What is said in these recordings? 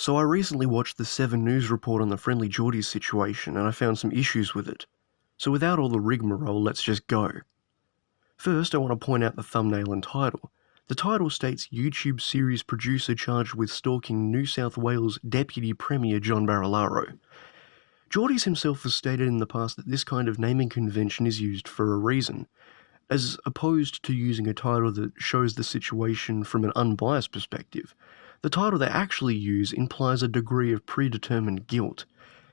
So I recently watched the 7 News report on the friendly Jordies situation and I found some issues with it. So without all the rigmarole, let's just go. First, I want to point out the thumbnail and title. The title states YouTube series producer charged with stalking New South Wales Deputy Premier John Barilaro. Jordies himself has stated in the past that this kind of naming convention is used for a reason, as opposed to using a title that shows the situation from an unbiased perspective. The title they actually use implies a degree of predetermined guilt,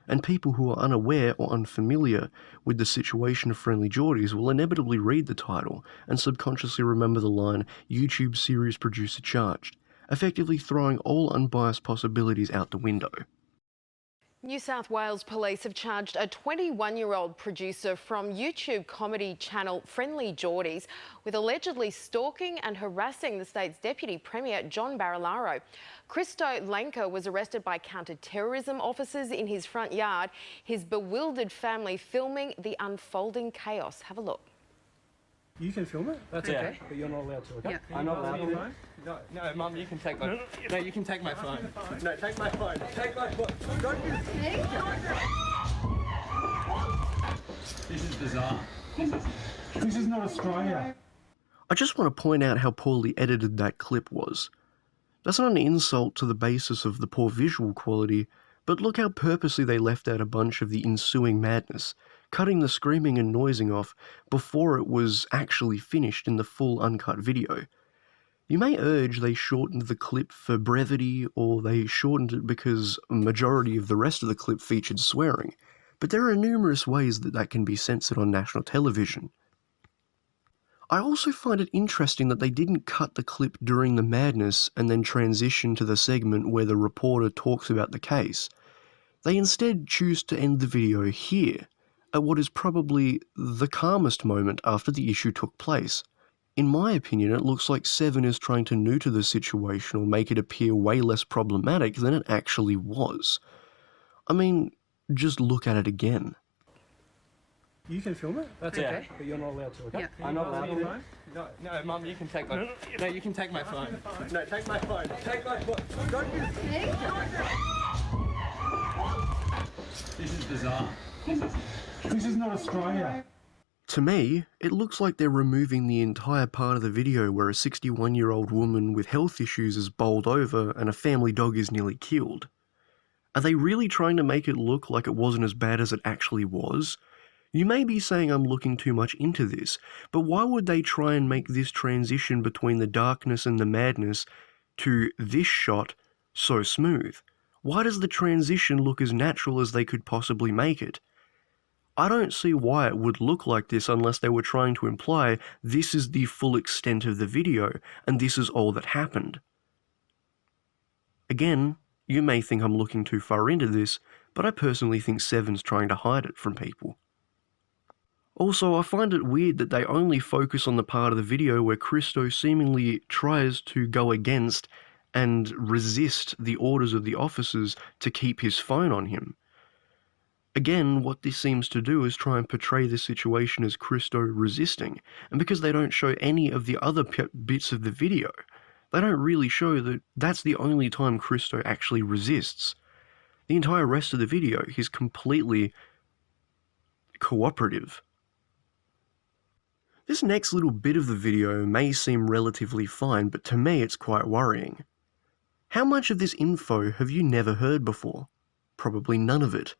and people who are unaware or unfamiliar with the situation of friendly Jordies will inevitably read the title and subconsciously remember the line YouTube series producer charged, effectively throwing all unbiased possibilities out the window. New South Wales Police have charged a 21-year-old producer from YouTube comedy channel Friendly Jordies with allegedly stalking and harassing the state's Deputy Premier John Barilaro. Krystos was arrested by counter-terrorism officers in his front yard, his bewildered family filming the unfolding chaos. Have a look. You can film it, that's okay, but you're not allowed to, okay? Yeah. I'm not allowed to. No, Mum, you can take my... No, you can take my phone. No, take my phone. Take my phone. Don't you... This is bizarre. This is not Australia. I just want to point out how poorly edited that clip was. That's not an insult to the basis of the poor visual quality, but look how purposely they left out a bunch of the ensuing madness, cutting the screaming and noising off before it was actually finished in the full uncut video. You may urge they shortened the clip for brevity, or they shortened it because a majority of the rest of the clip featured swearing, but there are numerous ways that can be censored on national television. I also find it interesting that they didn't cut the clip during the madness and then transition to the segment where the reporter talks about the case. They instead choose to end the video here, at what is probably the calmest moment after the issue took place. In my opinion, it looks like 7 is trying to neuter the situation or make it appear way less problematic than it actually was. I mean, just look at it again. You can film it, that's okay, but you're not allowed to, okay? Yeah. I'm not allowed to. No, Mum, you can take my... No, you can take my phone. No, take my phone. Take my phone. Don't you... This is bizarre. This is not Australia. To me, it looks like they're removing the entire part of the video where a 61-year-old woman with health issues is bowled over and a family dog is nearly killed. Are they really trying to make it look like it wasn't as bad as it actually was? You may be saying I'm looking too much into this, but why would they try and make this transition between the darkness and the madness to this shot so smooth? Why does the transition look as natural as they could possibly make it? I don't see why it would look like this unless they were trying to imply this is the full extent of the video and this is all that happened. Again, you may think I'm looking too far into this, but I personally think 7's trying to hide it from people. Also, I find it weird that they only focus on the part of the video where Krystos seemingly tries to go against and resist the orders of the officers to keep his phone on him. Again, what this seems to do is try and portray the situation as Krystos resisting, and because they don't show any of the other bits of the video, they don't really show that that's the only time Krystos actually resists. The entire rest of the video, he's completely cooperative. This next little bit of the video may seem relatively fine, but to me it's quite worrying. How much of this info have you never heard before? Probably none of it.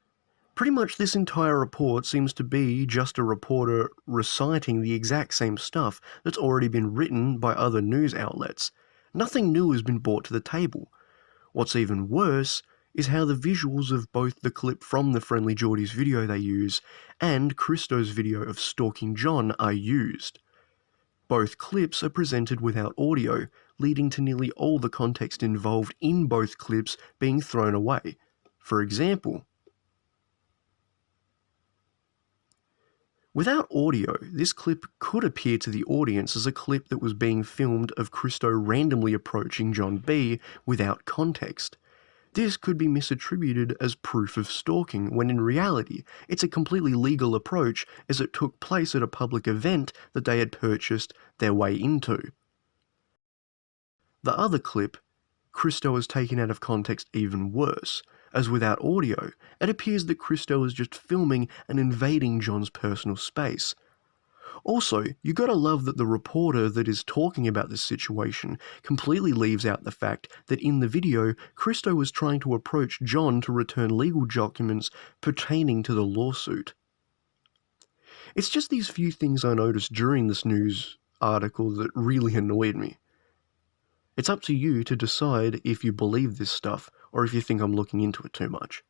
Pretty much this entire report seems to be just a reporter reciting the exact same stuff that's already been written by other news outlets. Nothing new has been brought to the table. What's even worse is how the visuals of both the clip from the Friendly Jordies video they use and Krystos' video of stalking John are used. Both clips are presented without audio, leading to nearly all the context involved in both clips being thrown away. For example, without audio, this clip could appear to the audience as a clip that was being filmed of Krystos randomly approaching John B without context. This could be misattributed as proof of stalking, when in reality, it's a completely legal approach as it took place at a public event that they had purchased their way into. The other clip Christo is taken out of context even worse, as without audio, it appears that Christo is just filming and invading John's personal space. Also, you gotta love that the reporter that is talking about this situation completely leaves out the fact that in the video, Christo was trying to approach John to return legal documents pertaining to the lawsuit. It's just these few things I noticed during this news article that really annoyed me. It's up to you to decide if you believe this stuff or if you think I'm looking into it too much.